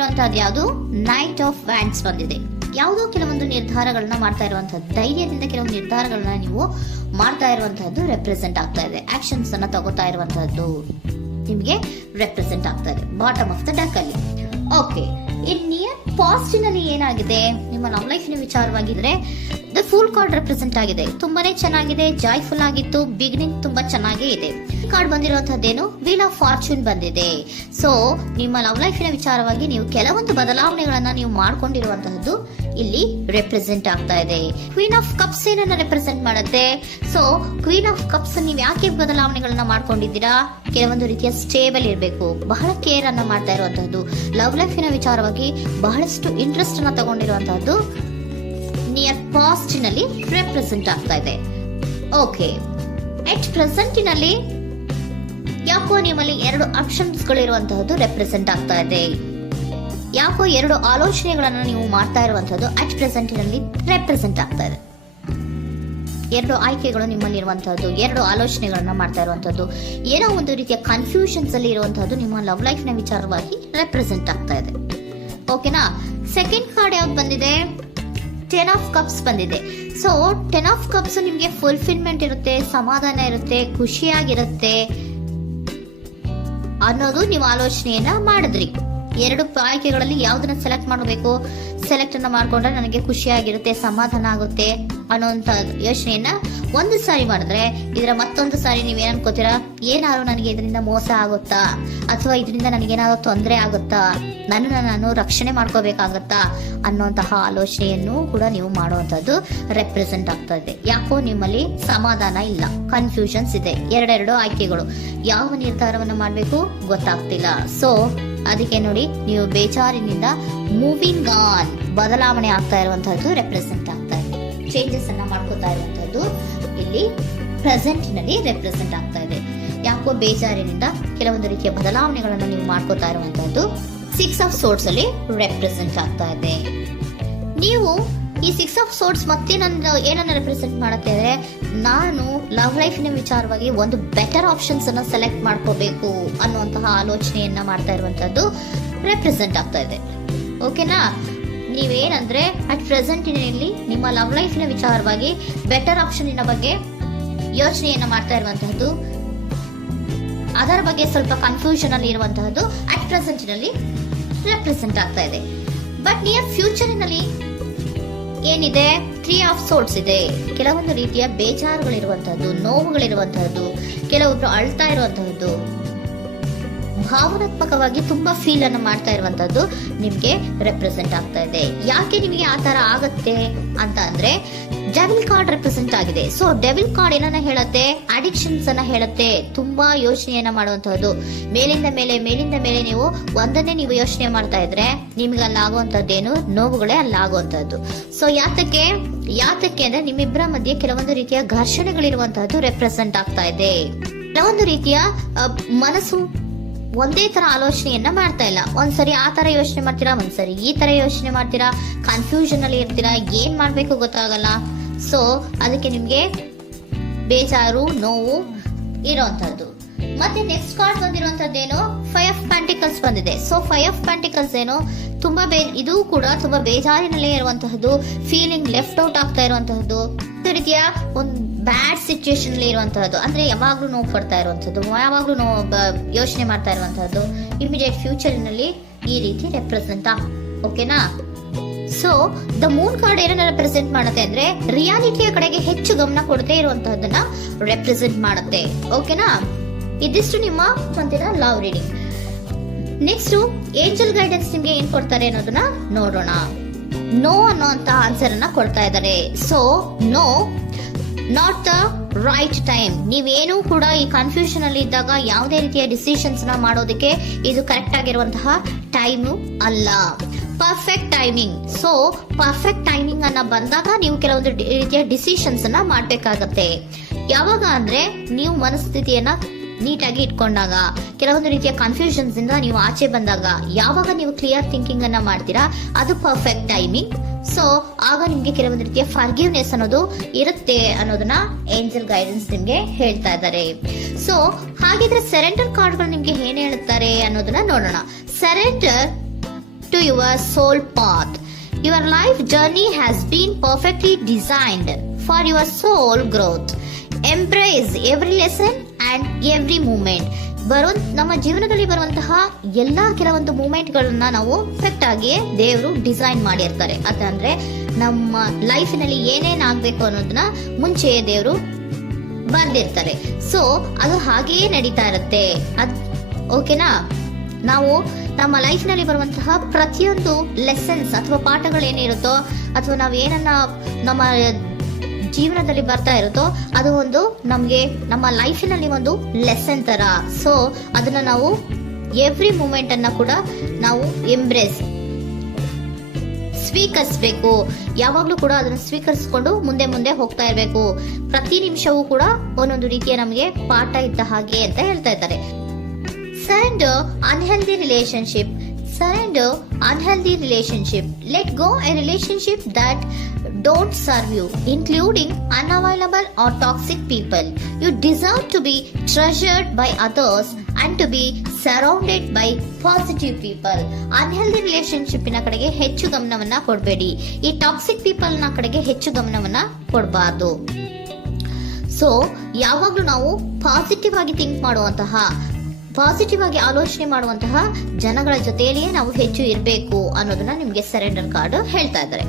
ಬಂದಿರುವಂತಹದ್ದು ಯಾವುದು? Knight of wands ಬಂದಿದೆ. ಯಾವುದೋ ಕೆಲವೊಂದು ನಿರ್ಧಾರಗಳನ್ನ ಮಾಡ್ತಾ ಇರುವಂತಹದ್ದು, ಧೈರ್ಯದಿಂದ ಕೆಲವೊಂದು ನಿರ್ಧಾರಗಳನ್ನ ನೀವು ಮಾಡ್ತಾ ಇರುವಂತಹದ್ದು ರೆಪ್ರೆಸೆಂಟ್ ಆಗ್ತಾ ಇದೆ. ಆಕ್ಷನ್ಸ್ ಅನ್ನ ತಗೋತಾ ಇರುವಂತಹದ್ದು ನಿಮಗೆ ರೆಪ್ರೆಸೆಂಟ್ ಆಗ್ತಾ ಇದೆ ಬಾಟಮ್ ಆಫ್ ದ ಡೆಕ್ ಅಲ್ಲಿ. ಓಕೆ, ಇನ್ ನಿಯರ್ ಪಾಸ್ಟಿನಲ್ಲಿ ಏನಾಗಿದೆ? ನಿಮ್ಮ ಲವ್ ಲೈಫಿನ ವಿಚಾರವಾಗಿದ್ರೆ ದ ಫೂಲ್ ಕಾರ್ಡ್ ರೆಪ್ರೆಸೆಂಟ್ ಆಗಿದೆ. ತುಂಬಾನೇ ಚೆನ್ನಾಗಿದೆ, ಜಾಯ್ಫುಲ್ ಆಗಿತ್ತು, ಬಿಗಿನಿಂಗ್ ತುಂಬಾ ಚೆನ್ನಾಗೇ ಇದೆ. ಕಾರ್ಡ್ ಬಂದಿರುವಂತಹದ್ದೇನು? ವೀಲ್ ಆಫ್ ಫಾರ್ಚೂನ್ ಬಂದಿದೆ. ಸೊ ನಿಮ್ಮ ಲವ್ ಲೈಫಿನ ವಿಚಾರವಾಗಿ ನೀವು ಕೆಲವೊಂದು ಬದಲಾವಣೆಗಳನ್ನ ನೀವು ಮಾಡ್ಕೊಂಡಿರುವಂತಹದ್ದು ಇಲ್ಲಿ ರೆಪ್ರೆಸೆಂಟ್ ಆಗ್ತಾ ಇದೆ. ಕ್ವೀನ್ ಆಫ್ ಕಪ್ಸ್ ಏನನ್ನ ರೆಪ್ರೆಸೆಂಟ್ ಮಾಡುತ್ತೆ? ಸೊ ಕ್ವೀನ್ ಆಫ್ ಕಪ್ಸ್ ನೀವು ಯಾಕೆ ಬದಲಾವಣೆಗಳನ್ನ ಮಾಡ್ಕೊಂಡಿದ್ದೀರಾ? ಕೆಲವೊಂದು ರೀತಿಯ ಸ್ಟೇಬಲ್ ಇರಬೇಕು, ಬಹಳ ಕೇರ್ ಅನ್ನ ಮಾಡ್ತಾ ಇರುವಂತಹದ್ದು, ಲವ್ ಲೈಫಿನ ವಿಚಾರವಾಗಿ ಬಹಳಷ್ಟು ಇಂಟ್ರೆಸ್ಟ್ ಅನ್ನ ತಗೊಂಡಿರುವಂತಹದ್ದು ನಿಯರ್ ಪಾಸ್ಟಿನಲ್ಲಿ ರೆಪ್ರೆಸೆಂಟ್ ಆಗ್ತಾ ಇದೆ. ಓಕೆ, ಎಟ್ ಪ್ರೆಸೆಂಟಿನಲ್ಲಿ ಯಾಕೋ ನಿಮ್ಮಲ್ಲಿ 2 ಆಪ್ಷನ್ಸ್ ಗಳಿರುವಂತಹದ್ದು ರೆಪ್ರೆಸೆಂಟ್ ಆಗ್ತಾ ಇದೆ. ಯಾಕೋ 2 ಆಲೋಚನೆಗಳನ್ನ ನೀವು ಮಾಡ್ತಾ ಇರುವಂತಹದ್ದು ಅಟ್ ಪ್ರೆಸೆಂಟಿನಲ್ಲಿ ರೆಪ್ರೆಸೆಂಟ್ ಆಗ್ತಾ ಇದೆ. 2 ಆಯ್ಕೆಗಳು ನಿಮ್ಮಲ್ಲಿ ಇರುವಂತಹದ್ದು, 2 ಆಲೋಚನೆಗಳನ್ನ ಮಾಡ್ತಾ ಇರುವಂತಹದ್ದು, ಏನೋ ಒಂದು ರೀತಿಯ ಕನ್ಫ್ಯೂಷನ್ಸ್ ಅಲ್ಲಿ ಇರುವಂತಹದ್ದು ನಿಮ್ಮ ಲವ್ ಲೈಫ್ ನ ವಿಚಾರವಾಗಿ ರೆಪ್ರೆಸೆಂಟ್ ಆಗ್ತಾ ಇದೆ. ಓಕೆನಾ? ಸೆಕೆಂಡ್ ಕಾರ್ಡ್ ಯಾವ್ದು ಬಂದಿದೆ? 10 ಆಫ್ ಕಪ್ಸ್ ಬಂದಿದೆ. ಸೊ 10 ಆಫ್ ಕಪ್ಸ್ ನಿಮ್ಗೆ ಫುಲ್ಫಿಲ್ಮೆಂಟ್ ಇರುತ್ತೆ, ಸಮಾಧಾನ ಇರುತ್ತೆ, ಖುಷಿಯಾಗಿರುತ್ತೆ ಅನ್ನೋದು ನೀವು ಆಲೋಚನೆಯನ್ನ ಮಾಡಿದ್ರಿ. 2 ಆಯ್ಕೆಗಳಲ್ಲಿ ಯಾವ್ದನ್ನ ಸೆಲೆಕ್ಟ್ ಮಾಡಬೇಕು? ಸೆಲೆಕ್ಟ್ ಅನ್ನ ಮಾಡ್ಕೊಂಡ್ರೆ ನನಗೆ ಖುಷಿಯಾಗಿರುತ್ತೆ, ಸಮಾಧಾನ ಆಗುತ್ತೆ ಅನ್ನೋಂತ ಯೋಚನೆಯನ್ನ ಒಂದು ಸಾರಿ ಮಾಡಿದ್ರೆ, ಇದರ ಮತ್ತೊಂದು ಸಾರಿ ನೀವ್ ಏನ್ ಅನ್ಕೋತೀರಾ? ಏನಾದ್ರು ನನಗೆ ಇದರಿಂದ ಮೋಸ ಆಗುತ್ತಾ, ಅಥವಾ ಇದರಿಂದ ನನಗೇನಾದ್ರು ತೊಂದರೆ ಆಗುತ್ತಾ, ನನ್ನನ್ನು ನಾನು ರಕ್ಷಣೆ ಮಾಡ್ಕೋಬೇಕಾಗತ್ತಾ ಅನ್ನೋಂತಹ ಆಲೋಚನೆಯನ್ನು ಕೂಡ ನೀವು ಮಾಡುವಂತದ್ದು ರೆಪ್ರೆಸೆಂಟ್ ಆಗ್ತಾ ಇದೆ. ಯಾಕೋ ನಿಮ್ಮಲ್ಲಿ ಸಮಾಧಾನ ಇಲ್ಲ, ಕನ್ಫ್ಯೂಷನ್ಸ್ ಇದೆ, 2 ಆಯ್ಕೆಗಳು, ಯಾವ ನಿರ್ಧಾರವನ್ನು ಮಾಡ್ಬೇಕು ಗೊತ್ತಾಗ್ತಿಲ್ಲ. ಸೊ ಅದಕ್ಕೆ ನೋಡಿ, ನೀವು ಬೇಜಾರಿನಿಂದ ಮೂವಿಂಗ್ ಆನ್, ಬದಲಾವಣೆ ಆಗ್ತಾ ಇರುವಂತಹದ್ದು ರೆಪ್ರೆಸೆಂಟ್ ಆಗ್ತಾ ಇದೆ. ಚೇಂಜಸ್ ಅನ್ನ ಮಾಡ್ಕೋತಾ ಇರುವಂತಹದ್ದು ಇಲ್ಲಿ ಪ್ರೆಸೆಂಟ್ ನಲ್ಲಿ ರೆಪ್ರೆಸೆಂಟ್ ಆಗ್ತಾ ಇದೆ. ಯಾಕೋ ಬೇಜಾರಿನಿಂದ ಕೆಲವೊಂದು ರೀತಿಯ ಬದಲಾವಣೆಗಳನ್ನು ನೀವು ಮಾಡ್ಕೋತಾ ಇರುವಂತಹದ್ದು 6 ಆಫ್ ಸೋರ್ಟ್ಸ್ ಅಲ್ಲಿ ರೆಪ್ರೆಸೆಂಟ್ ಆಗ್ತಾ ಇದೆ. ನೀವು ಈ 6 ಆಫ್ ಸೋರ್ಟ್ಸ್ ಮತ್ತೆ ಏನನ್ನ ರೆಪ್ರೆಸೆಂಟ್ ಮಾಡುತ್ತೆ ಅಂದ್ರೆ, ನಾನು ಲವ್ ಲೈಫಿನ ವಿಚಾರವಾಗಿ ಒಂದು ಬೆಟರ್ ಆಪ್ಷನ್ಸ್ ಅನ್ನ ಸೆಲೆಕ್ಟ್ ಮಾಡ್ಕೋಬೇಕು ಅನ್ನುವಂತಹ ಆಲೋಚನೆಯನ್ನ ಮಾಡ್ತಾ ಇರುವಂತದ್ದು ರೆಪ್ರೆಸೆಂಟ್ ಆಗ್ತಾ ಇದೆ. ಓಕೆನಾ? ನೀವೇನಂದ್ರೆ ಅಟ್ ಪ್ರೆಸೆಂಟಿನಲ್ಲಿ ನಿಮ್ಮ ಲವ್ ಲೈಫಿನ ವಿಚಾರವಾಗಿ ಬೆಟರ್ ಆಪ್ಷನ್ ಬಗ್ಗೆ ಯೋಚನೆಯನ್ನ ಮಾಡ್ತಾ ಇರುವಂತಹದ್ದು, ಅದರ ಬಗ್ಗೆ ಸ್ವಲ್ಪ ಕನ್ಫ್ಯೂಷನ್ ಅಲ್ಲಿ ಇರುವಂತಹದ್ದು ಅಟ್ ಪ್ರೆಸೆಂಟಿನಲ್ಲಿ ರೆಪ್ರೆಸೆಂಟ್ ಆಗ್ತಾ ಇದೆ. ಬಟ್ ನಿಯರ್ ಫ್ಯೂಚರಿನಲ್ಲಿ ಏನಿದೆ? 3 ಆಫ್ ಸೋರ್ಟ್ಸ್ ಇದೆ. ಕೆಲವೊಂದು ರೀತಿಯ ಬೇಜಾರುಗಳಿರುವಂತಹದ್ದು, ನೋವುಗಳಿರುವಂತಹದ್ದು, ಕೆಲವೊಬ್ರು ಅಳ್ತಾ ಇರುವಂತಹದ್ದು, ಭಾವನಾತ್ಮಕವಾಗಿ ತುಂಬಾ ಫೀಲ್ ಅನ್ನು ಮಾಡ್ತಾ ಇರುವಂತಹದ್ದು ನಿಮ್ಗೆ ರೆಪ್ರೆಸೆಂಟ್ ಆಗ್ತಾ ಇದೆ. ಯಾಕೆ ನಿಮಗೆ ಆ ತರ ಆಗತ್ತೆ ಅಂತ ಅಂದ್ರೆ, ಡೆವಿಲ್ ಕಾರ್ಡ್ ರೆಪ್ರೆಸೆಂಟ್ ಆಗಿದೆ. ಸೊ ಡೆವಿಲ್ ಕಾರ್ಡ್ ಏನನ್ನ ಹೇಳುತ್ತೆ? ಅಡಿಕ್ಷನ್ಸ್ ಅನ್ನ ಹೇಳುತ್ತೆ. ತುಂಬಾ ಯೋಚನೆಯನ್ನ ಮಾಡುವಂತಹದ್ದು, ಮೇಲಿಂದ ಮೇಲೆ ನೀವು ಒಂದನ್ನೇ ನೀವು ಯೋಚನೆ ಮಾಡ್ತಾ ಇದ್ರೆ ನಿಮ್ಗೆ ಅಲ್ಲಾಗುವಂತದ್ದೇನು? ನೋವುಗಳೇ ಅಲ್ಲಾಗುವಂತಹದ್ದು. ಸೊ ಯಾತಕ್ಕೆ ಅಂದ್ರೆ ನಿಮ್ಮಿಬ್ಬರ ಮಧ್ಯೆ ಕೆಲವೊಂದು ರೀತಿಯ ಘರ್ಷಣೆಗಳಿರುವಂತಹದ್ದು ರೆಪ್ರೆಸೆಂಟ್ ಆಗ್ತಾ ಇದೆ. ಕೆಲವೊಂದು ರೀತಿಯ ಮನಸ್ಸು ಒಂದೇ ತರ ಆಲೋಚನೆಯನ್ನ ಮಾಡ್ತಾ ಇಲ್ಲ. ಒಂದ್ಸರಿ ಆ ತರ ಯೋಚನೆ ಮಾಡ್ತೀರಾ, ಒಂದ್ಸರಿ ಈ ತರ ಯೋಚನೆ ಮಾಡ್ತೀರಾ, ಕನ್ಫ್ಯೂಷನ್ ಅಲ್ಲಿ ಇರ್ತೀರಾ, ಏನ್ ಮಾಡ್ಬೇಕು ಗೊತ್ತಾಗಲ್ಲ. ಸೊ ಅದಕ್ಕೆ ನಿಮ್ಗೆ ಬೇಜಾರು, ನೋವು ಇರೋಂಥದ್ದು. ಮತ್ತೆ ನೆಕ್ಸ್ಟ್ ಕಾರ್ಡ್ ಬಂದಿರುವಂತದ್ದೇನು? 5 ಆಫ್ ಪ್ಯಾಂಟಿಕಲ್ಸ್ ಬಂದಿದೆ. ಸೊ 5 ಆಫ್ ಪ್ಯಾಂಟಿಕಲ್ಸ್ ಏನು? ತುಂಬಾ ಇದು ಕೂಡ ತುಂಬಾ ಬೇಜಾರಿನಲ್ಲೇ ಇರುವಂತಹದ್ದು, ಫೀಲಿಂಗ್ ಲೆಫ್ಟ್ ಔಟ್ ಆಗ್ತಾ ಇರುವಂತಹದ್ದು, ರೀತಿಯ ಒಂದು ಬ್ಯಾಡ್ ಸಿಚುಯೇಷನ್ ಅಲ್ಲಿ ಇರುವಂತಹದ್ದು, ಅಂದ್ರೆ ಯಾವಾಗ್ಲೂ ನೋವು ಪಡ್ತಾ ಇರುವಂತಹದ್ದು, ಯಾವಾಗ್ಲೂ ಯೋಚನೆ ಮಾಡ್ತಾ ಇರುವಂತಹದ್ದು ಇಮಿಡಿಯೇಟ್ ಫ್ಯೂಚರಿನಲ್ಲಿ ಈ ರೀತಿ ರೆಪ್ರೆಸೆಂಟ್ ಓಕೆನಾ? ಸೊ ದ ಮೂನ್ ಕಾರ್ಡ್ ಏನನ್ನ ರೆಪ್ರೆಸೆಂಟ್ ಮಾಡುತ್ತೆ ಅಂದ್ರೆ, ರಿಯಾಲಿಟಿಯ ಕಡೆಗೆ ಹೆಚ್ಚು ಗಮನ ಕೊಡದೇ ಇರುವಂತಹದನ್ನ ರೆಪ್ರೆಸೆಂಟ್ ಮಾಡುತ್ತೆ. ಓಕೆನಾ? ಇದಿಷ್ಟು ನಿಮ್ಮ ಒಂದಿನ love reading. Next angel guidance ನಿಮ್ಗೆ ಏನ್ ಕೊಡ್ತಾರೆ ಅನ್ನೋದನ್ನ ನೋಡೋಣ. ನೋ ಅನ್ನೋಂತ ಆನ್ಸರ್ ಅನ್ನ ಕೊಡ್ತಾ ಇದ್ದಾರೆ. So no, not the right time. ನೀವೇನು ಕೂಡ ಈ ಕನ್ಫ್ಯೂಷನ್ ಅಲ್ಲಿ ಇದ್ದಾಗ ಯಾವುದೇ ರೀತಿಯ ಡಿಸಿಷನ್ಸ್ ನ ಮಾಡೋದಕ್ಕೆ ಇದು ಕರೆಕ್ಟ್ ಆಗಿರುವಂತಹ ಟೈಮು ಅಲ್ಲ. Perfect timing. So perfect timing ಅನ್ನ ಬಂದಾಗ ನೀವು ಕೆಲವೊಂದು ರೀತಿಯ ಡಿಸಿಷನ್ಸ್ ಅನ್ನ ಮಾಡ್ಬೇಕಾಗತ್ತೆ. ಯಾವಾಗ ಅಂದ್ರೆ ನೀವು ಮನಸ್ಥಿತಿಯನ್ನ ನೀಟಾಗಿ ಇಟ್ಕೊಂಡಾಗ, ಕೆಲವೊಂದು ರೀತಿಯ ಕನ್ಫ್ಯೂಷನ್ಸ್ ಇಂದ ನೀವು ಆಚೆ ಬಂದಾಗ, ಯಾವಾಗ ನೀವು ಕ್ಲಿಯರ್ ಥಿಂಕಿಂಗ್ ಅನ್ನ ಮಾಡ್ತೀರಾ ಅದು ಪರ್ಫೆಕ್ಟ್ ಟೈಮಿಂಗ್. ಸೊ ಆಗ ನಿಮ್ಗೆ ಕೆಲವೊಂದು ರೀತಿಯ ಫರ್ಗಿವ್ನೆಸ್ ಅನ್ನೋದು ಇರುತ್ತೆ ಅನ್ನೋದನ್ನ ಏಂಜಲ್ ಗೈಡೆನ್ಸ್ ನಿಮ್ಗೆ ಹೇಳ್ತಾ ಇದ್ದಾರೆ. ಸೊ ಹಾಗಿದ್ರೆ ಸರೆಂಡರ್ ಕಾರ್ಡ್ಗಳು ನಿಮ್ಗೆ ಏನ್ ಹೇಳ್ತಾರೆ ಅನ್ನೋದನ್ನ ನೋಡೋಣ. Surrender to your soul path. Your life journey has been perfectly designed for your soul growth. Embrace every lesson and every moment. ನಮ್ಮ ಜೀವನದಲ್ಲಿ ಬರುವಂತಹ ಎಲ್ಲಾ ಕೆಲವೊಂದು ಮೂಮೆಂಟ್ಗಳನ್ನ ನಾವು ಪರ್ಫೆಕ್ಟ್ ಆಗಿ ದೇವರು ಡಿಸೈನ್ ಮಾಡಿರ್ತಾರೆ. ಅದಂದ್ರೆ ನಮ್ಮ ಲೈಫಿನಲ್ಲಿ ಏನೇನ್ ಆಗ್ಬೇಕು ಅನ್ನೋದನ್ನ ಮುಂಚೆ ದೇವರು ಬರ್ದಿರ್ತಾರೆ. ಸೊ ಅದು ಹಾಗೆಯೇ ನಡೀತಾ ಇರುತ್ತೆ. ಓಕೆನಾ? ನಾವು ನಮ್ಮ ಲೈಫ್ ನಲ್ಲಿ ಬರುವಂತಹ ಪ್ರತಿಯೊಂದು ಲೆಸನ್ಸ್ ಅಥವಾ ಪಾಠಗಳೇನಿರುತ್ತೋ ಅಥವಾ ನಾವು ಏನನ್ನ ನಮ್ಮ ಜೀವನದಲ್ಲಿ ಬರ್ತಾ ಇರುತ್ತೋ ಅದು ಒಂದು ನಮ್ಗೆ ನಮ್ಮ ಲೈಫಿನಲ್ಲಿ ಒಂದು ಲೆಸನ್ ತರ. ಸೊ ಅದನ್ನ ನಾವು ಎವ್ರಿ ಮೂಮೆಂಟ್ ಅನ್ನ ಕೂಡ ನಾವು ಸ್ವೀಕರಿಸಬೇಕು. ಯಾವಾಗ್ಲೂ ಕೂಡ ಅದನ್ನು ಸ್ವೀಕರಿಸಿಕೊಂಡು ಮುಂದೆ ಮುಂದೆ ಹೋಗ್ತಾ ಇರಬೇಕು. ಪ್ರತಿ ನಿಮಿಷವೂ ಕೂಡ ಒಂದೊಂದು ರೀತಿಯ ನಮಗೆ ಪಾಠ ಇದ್ದ ಹಾಗೆ ಅಂತ ಹೇಳ್ತಾ ಇದ್ದಾರೆ. Surrender unhealthy relationship. Let go a relationship that don't serve you, including unavailable or toxic people. You deserve to be treasured by others and to be surrounded by positive people. Unhealthy relationship ನ ಕಡೆಗೆ ಹೆಚ್ಚು ಗಮನವನ್ನ ಕೊಡಬೇಡಿ. ಈ toxic people ನ ಕಡೆಗೆ ಹೆಚ್ಚು ಗಮನವನ್ನ ಕೊಡಬಾರ್ದು. So ಯಾವಾಗ್ಲೂ ನಾವು ಪಾಸಿಟಿವ್ ಆಗಿ ಥಿಂಕ್ ಮಾಡುವಂತಹ, ಪಾಸಿಟಿವ್ ಆಗಿ ಆಲೋಚನೆ ಮಾಡುವಂತಹ ಜನಗಳ ಜೊತೆಯಲ್ಲಿಯೇ ನಾವು ಹೆಚ್ಚು ಇರಬೇಕು ಅನ್ನೋದನ್ನ ನಿಮ್ಗೆ ಸರೆಂಡರ್ ಕಾರ್ಡ್ ಹೇಳ್ತಾ ಇದ್ದಾರೆ.